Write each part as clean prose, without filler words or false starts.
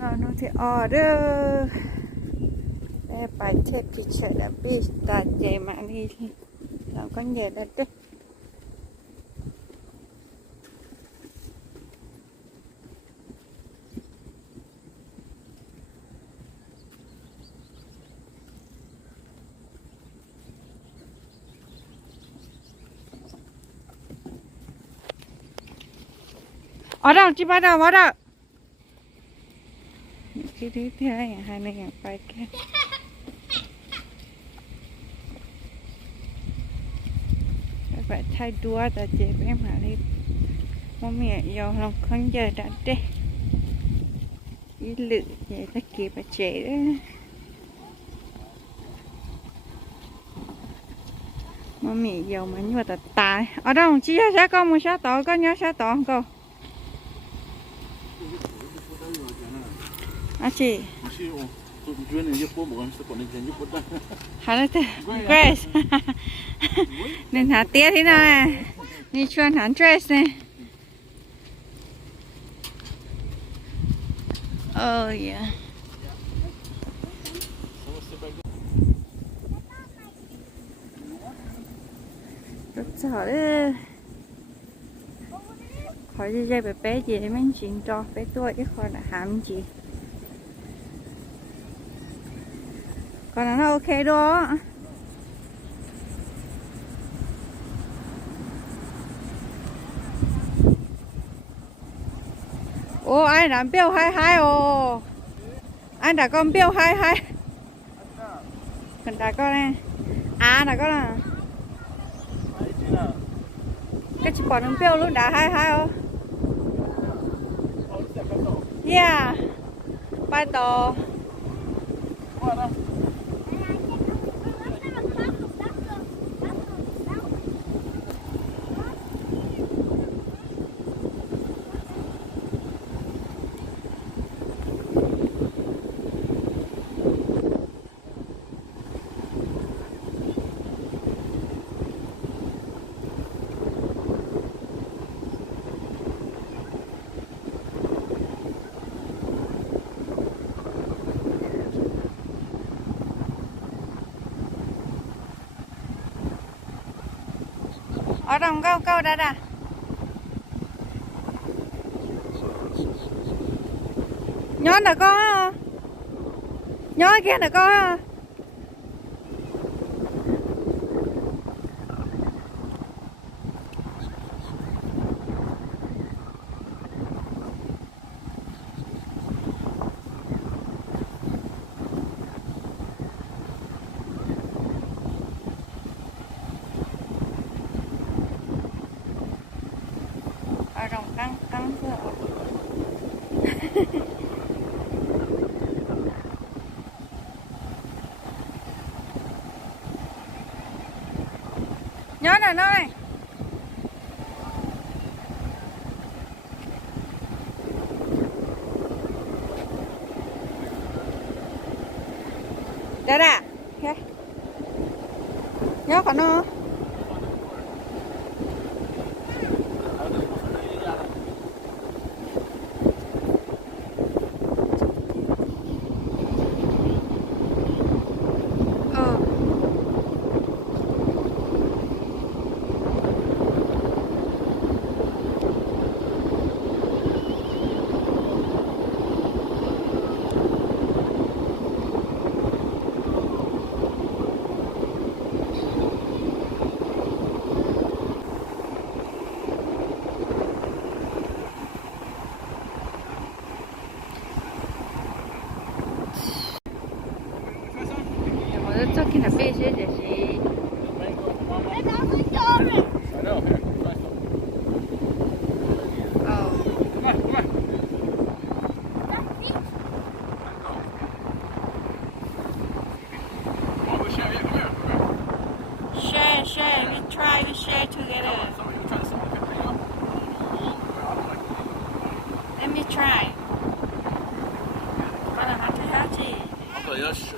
nó thì order để bài chép thì sẽ đã biết ta chạy mà đi làm con gì đó đấy ở đâu chị bắt đầu ở đâu cái thứ hai hai này phải cái phải thay đua ta chế bé mà đi mà mẹ giờ lòng con giờ đã đấy ý lự vậy ta kịp phải chế đó mà mẹ giờ mà như là tài ở đâu chị sao con một sao tổ con nhớ sao tổ không cô à chị hả thế Grace nên hả tía thế nào nè đi chuyên hẳn dress nè yeah rất sợ đấy khỏi đi dây bé gì mấy chuyện cho bé tuổi chứ khỏi là hàm gì còn nó ok đó ô anh đã biểu hai hai ồ anh đã con biểu hai hai cần đã con này à đã con là cái chị bỏ nó biểu luôn đã hai hai ô yeah bye to ở đồng câu câu đã đã nhón là có nhón kia là có ở đồng căng căng chưa nhớ nè nó này đây nè nhớ còn nó 저기 나 빼셔야 되지. Share. We try to share together. Let me try.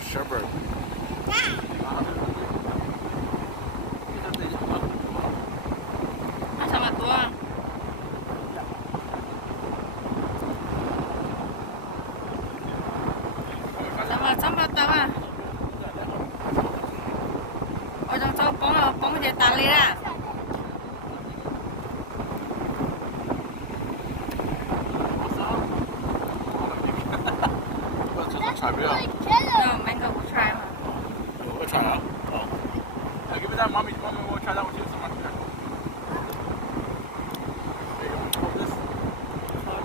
Shepherd. xong bao tao à ở trong chỗ bóng để tàn đi ra Try real. no mango will try mà We'll try that. Oh. Yeah, give me that, mommy. Mommy will try that with you. Someone. There you go. Hold this.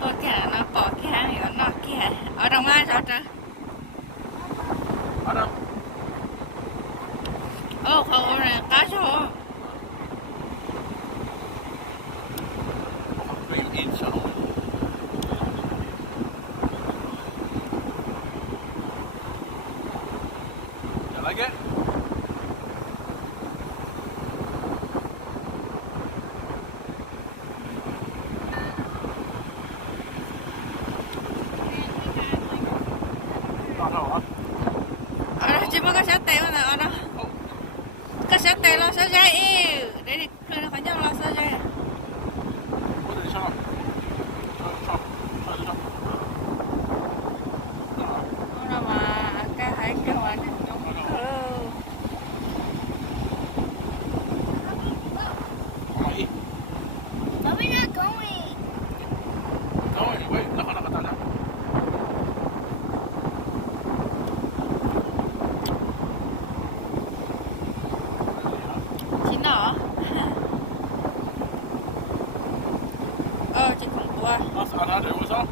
tôi kìa nó bỏ cái hàng này nó kìa ở trong ai sao trời Hold on. ô không này cá số Bring him in, so. You like it? ở đó chỉ có cái sát tay mà ở đó cái sát tay lo sát dây để đi khơi nó phải nhau lo sát dây What did you shut up? Shut up. nó mà cái hai cái hoàn trong But we're not going. Going. Wait. No. chín đỏ chỉ khủng tua That's another. What's up?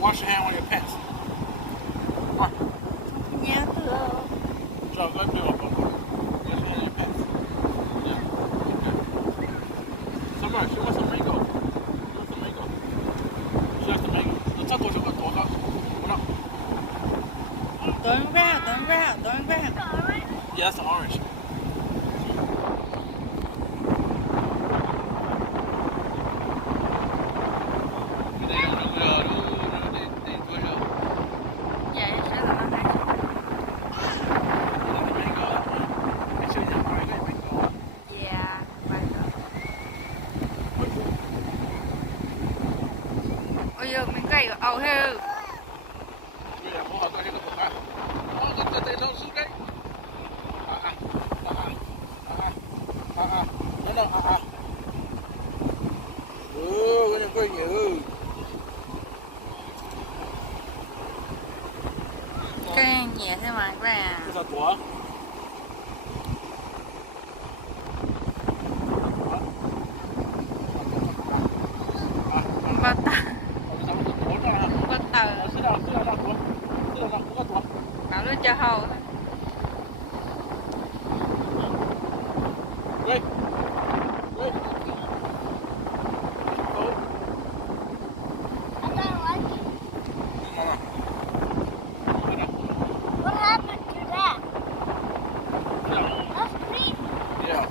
Wash your hand with your pants. Come on. nhá thừa So go do it. Wash your hand in your pants. Yeah. Okay. Summer, she wants some mango. She wants some mango. She has some mango. No, chắc tôi sẽ có đó. No. tuấn vào Yeah, that's the orange. vậy sẽ là nó hay yeah phải rồi ôi giờ mình cày ẩu heo cái nhẹ thế mà cái à bắt tờ bảo nó cho hầu Wait. Wait. Oh. I don't like it. Mama. What happened to that? Yeah. That's green. Yeah.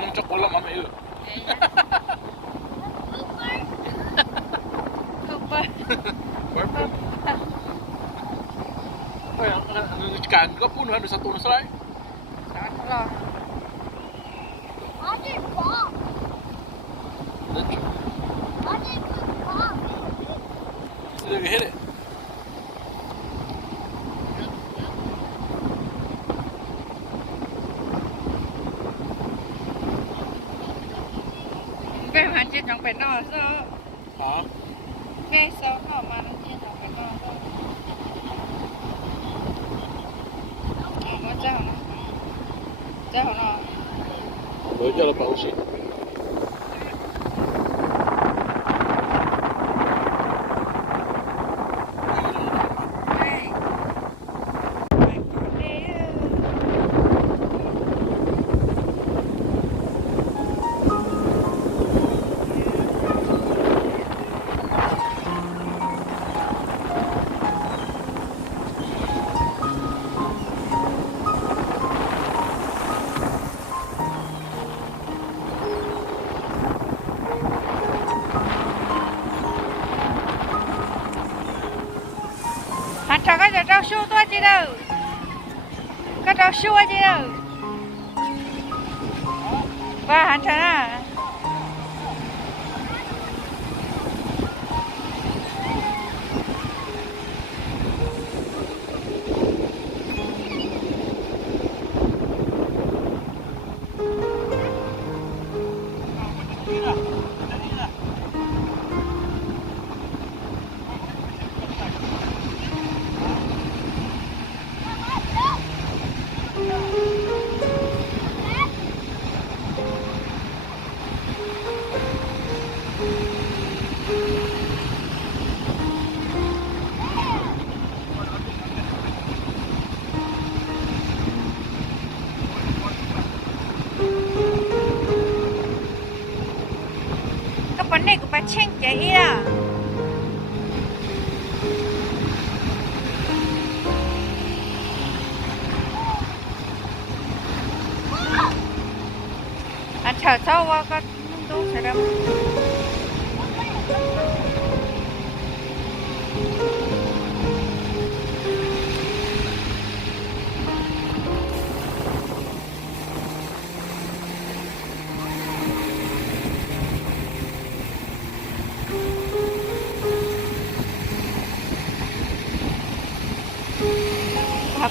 Yung chocolate mama yun. Cooper. Purple. Ay, kan ka po na sa tunas ay. đó nó lo I did fall. I did fall. Did you hit it? cái mà chỉ trong phải no sao Hả? cái sao nó mà nó chỉ trong phải no thôi nó cháu nó Mới cho nó bảo xịn. đây mày có đi Hành trò cái trò su tôi đi đâu cái trò su đi đâu và hành trò à cái Các bạn này của bà Chen chạy à. À chờ sau qua con đâu sẽ đâu.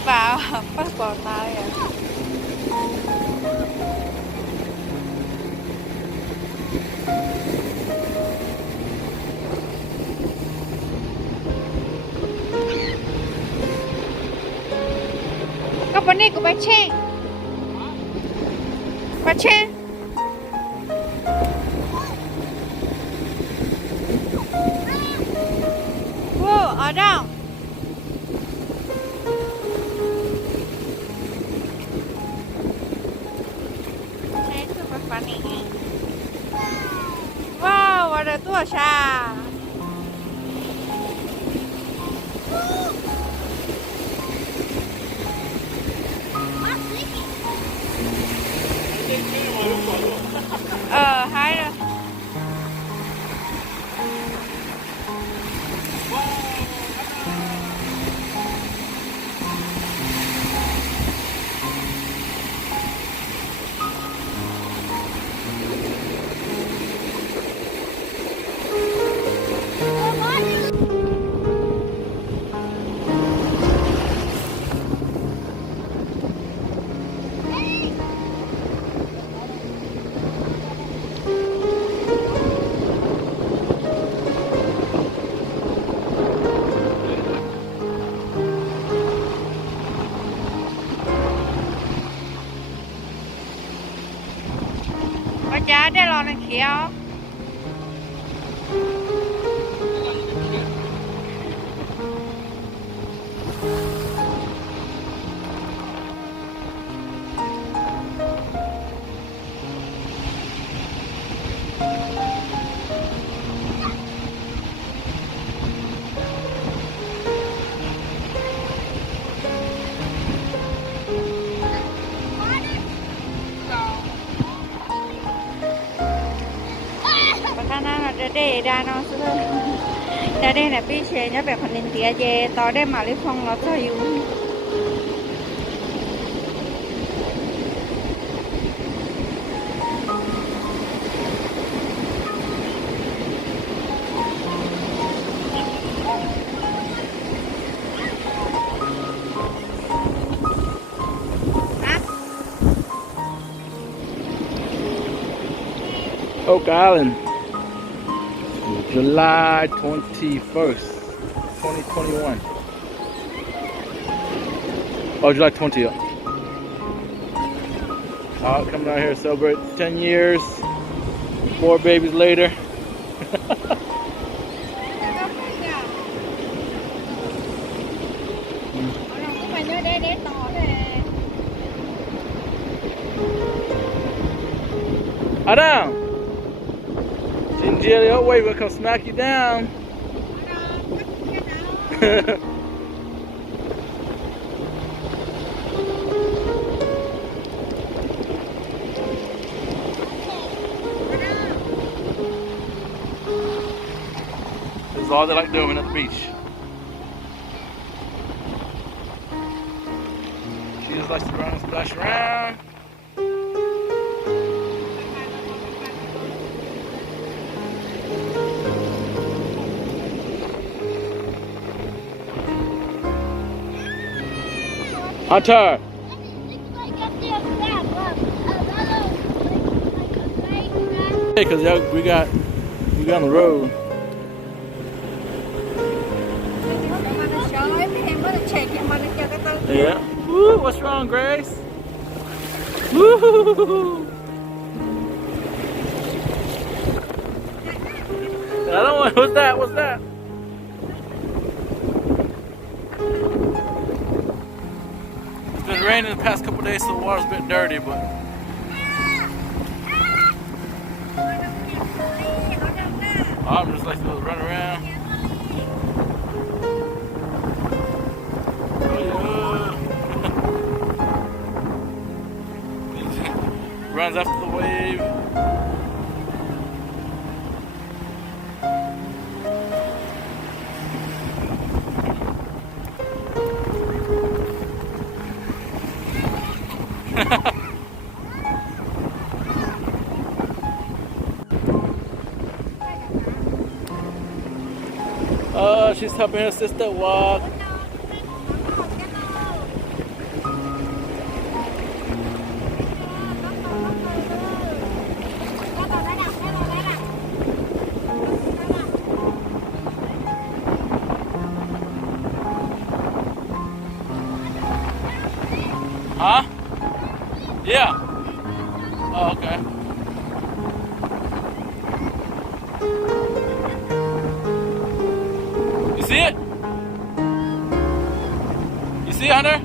Vào bắt còn lại à. Các bạn này của bà Chen. Bà Chen. Wow, ở đâu? Wow, ada tua Sha. Hai rồi. Giá để lo này khéo. Để đa nó sẽ đa đây là bị xe nhớ về phần nền tía về tối đây mà lấy phong nó cho yếu Oak Island, July 21st, 2021. Oh, July 20th. Coming out here to celebrate 10 years, 4 babies later. Adam! Jelly, oh wait, we'll come smack you down. This is all they like doing at the beach. She just likes to run and splash around. Hunter! Like up there, look, another, like a Because we got on the road. Yeah. Woo, what's wrong, Grace? Woo! I don't want. What's that? What's that? It's been raining the past couple days, so the water's a bit dirty, but. I'm just like to run around. Runs after the wave. Oh, she's helping her sister walk. Huh? Yeah. Oh, okay. You see it? You see it, Hunter?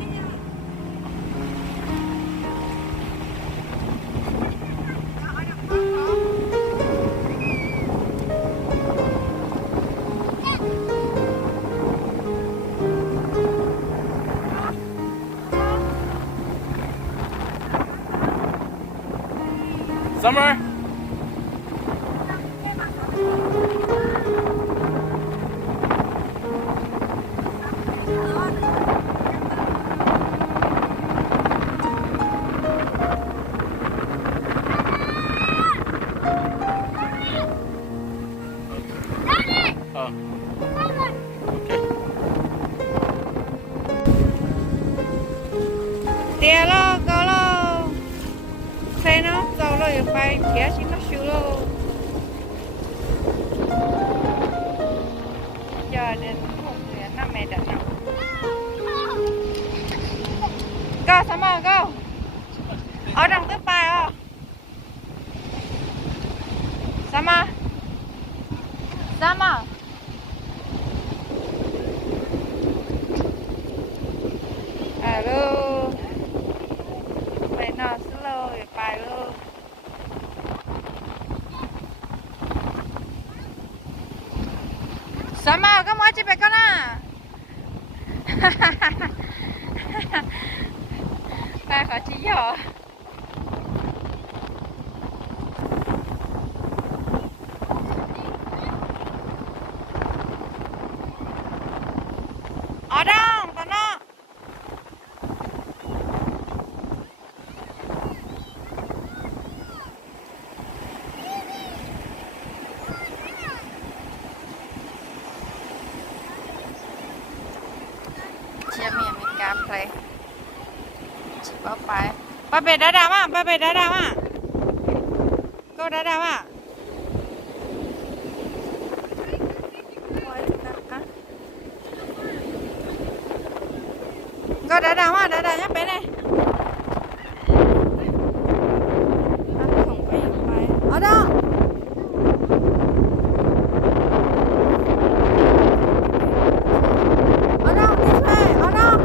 Summer? Oh. Okay. Tia lo, go lo. Xe nó, dầu lo được bay, ghé xin nó xíu lo. Giờ đến không thì nó mẹ đặt nào. Go, Summer, go. Ở trong cái bay à. Summer. Summer. Alo. Mày nó slow rồi bài luôn. Summer, có mỗi chị bé con à? Ba khó chí nhỏ. Ở đâu? Tao nó. Chia mẹ mình cà phê. Chỉ bảo phải. Ba bê đã đào á, ba bê đã đào á. Cô đã đào á. Cô đã đào nhá bé này. Không có gì phải. Ở đâu? Ở đâu? This way. Ở đâu?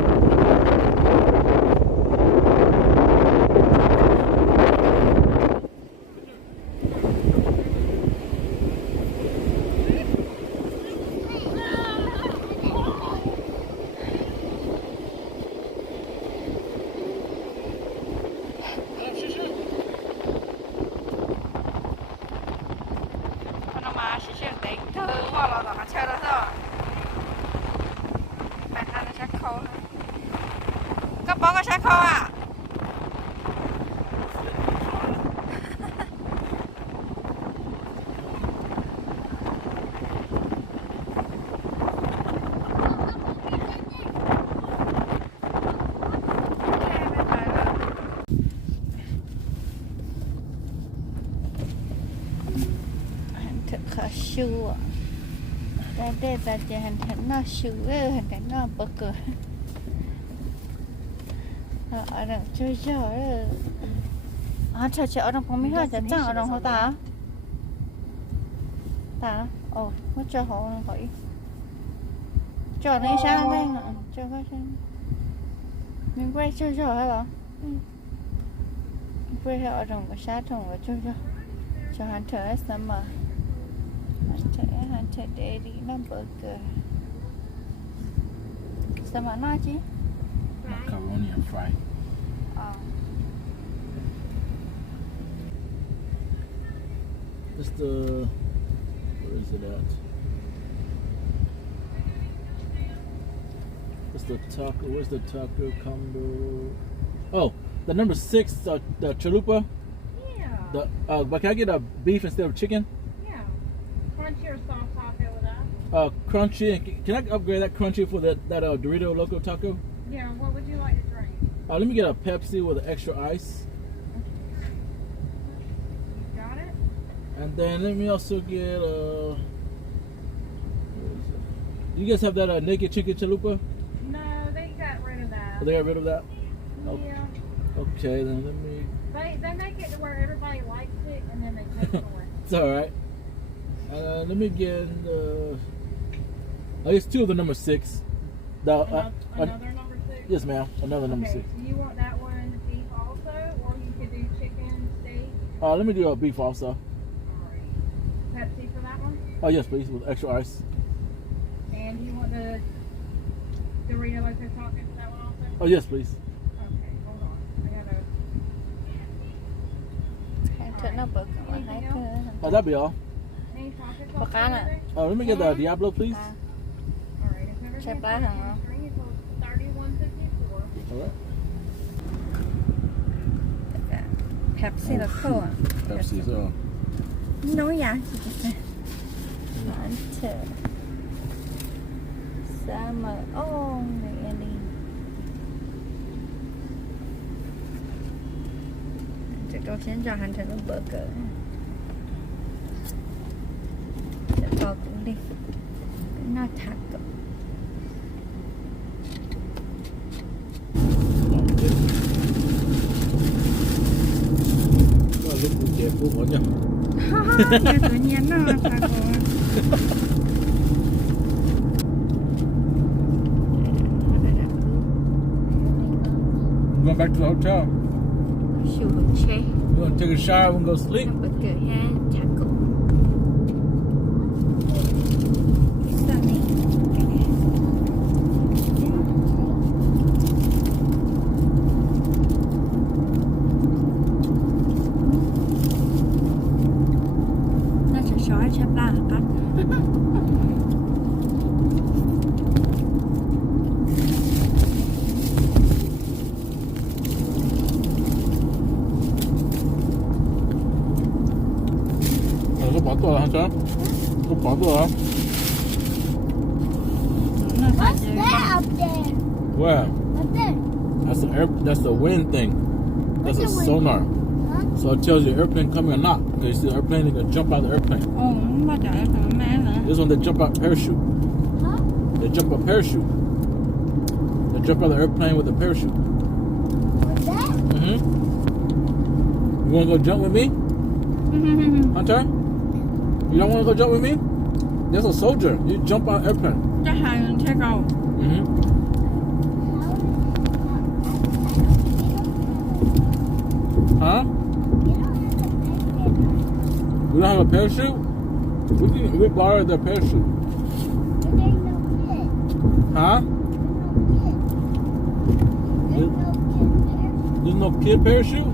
thật khó sure đây ta chỉ hành thành nó sure hành thành nó burger ở đằng chơi chơi chơi ở đằng không biết hay chẳng ở đằng họ ta ồ nó cho họ hỏi cho này sao đây cho cái sao mình quay chơi hả bạn quay ở đằng có sát thằng ở cho hắn thở xem mà hắn thở để đi nó burger sao mà nói chứ Macaroni and fry. What's the... Where is it at? Where's the taco combo? Oh, the number 6, the chalupa. Yeah. But can I get a beef instead of chicken? Yeah. Crunchy or soft taco with that? Crunchy. Can I upgrade that crunchy for that Dorito Loco taco? Yeah. What would you like to drink? Let me get a Pepsi with an extra ice. You got it? And then let me also get where is it? You guys have that naked chicken chalupa? No, they got rid of that. Oh, they got rid of that? Yeah. Okay, then let me... They make it to where everybody likes it and then they take it away. It's alright. Let me get I guess 2 of the number 6. Another number 6? Yes, ma'am. Another number 6. So you want that one beef also, or you could do chicken, steak? Let me do a beef also. Alright. Pepsi for that one? Oh, yes, please, with extra ice. And you want the Dorito Loco Taco for that one also? Oh, yes, please. Okay, hold on. I gotta... hành thật nó burger mà hai cơ That'll be all. Any tacos Baka also na. over there? Let me get the Diablo, please. Alright, if everything's Check that okay, out. string is $31.54. Alright. Pepsi là khô à Pepsi, so. nói gì vậy hành thật sao mà này đi这周先叫hành成的 burger 这包鼓励那 taco Lúc đẹp của bọn nhỉ? nhà tự nhiên nó taco Going back to the hotel. siêu hữu chế You want to take a shower and go sleep? burger ha taco sao này nó sẽ sói chắp la hả con Có bỏตัวhả cháu? Có bỏตัวhả? nó phải What's chơi that up there? Where? Up there? That's the wind thing. That's a What's the wind? sonar. Huh? So it tells you airplane coming or not. Okay, you see the airplane, they're gonna jump out of the airplane. ồ nó bắt chạy thằng má nữa This one, they jump out parachute. Huh? They jump a parachute. They jump out of the airplane with a parachute. What's that? Mm-hmm. You wanna go jump with me, Hunter? You don't wanna go jump with me? There's a soldier. You jump out airplane. chắc hai người sẽ cầu Mm-hmm. Huh? You don't have a parachute. We don't have a parachute? We borrowed the parachute. But there's no kid. Huh? There's no kid there. There's no kid parachute?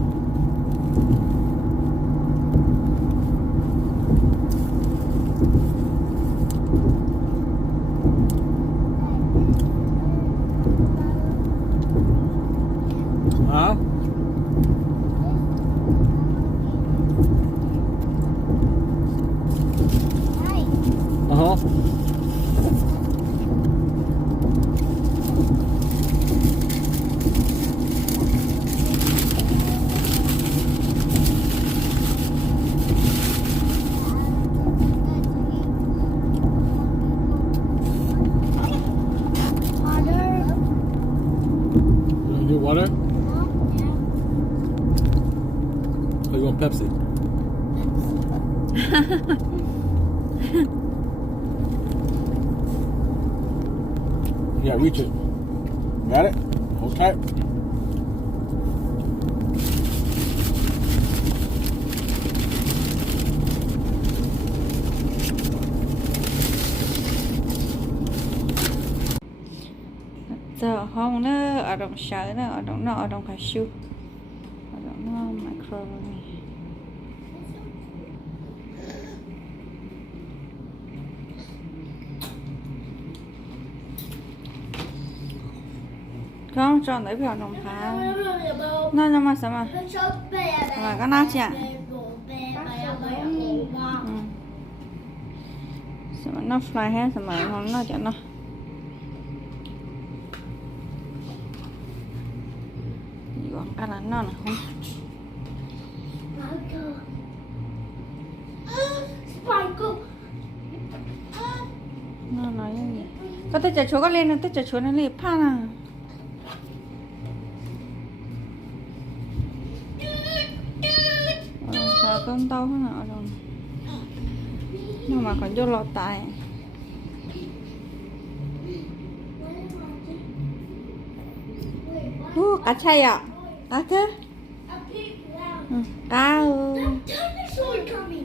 Huh? Right. Uh-huh. Yeah, reach it. Got it? Hold tight. Giờ không nữa ở đồng sở nữa ở đồng nọ ở đồng phải siêu ở đồng nọ macaroni không chọn đấy biểu đồng phá nó nhưng mà sao mà có nào chị ạ sao mà nó fly hết sao mà nó chẳng nó cái là nó là không nó nói cái gì có tới chợ chúa có lên tới chợ chúa nó liền pha à sao con tao thế nào rồi nhưng mà còn vô lọt tài cá chay ạ cá chứ cá Dinosaur coming.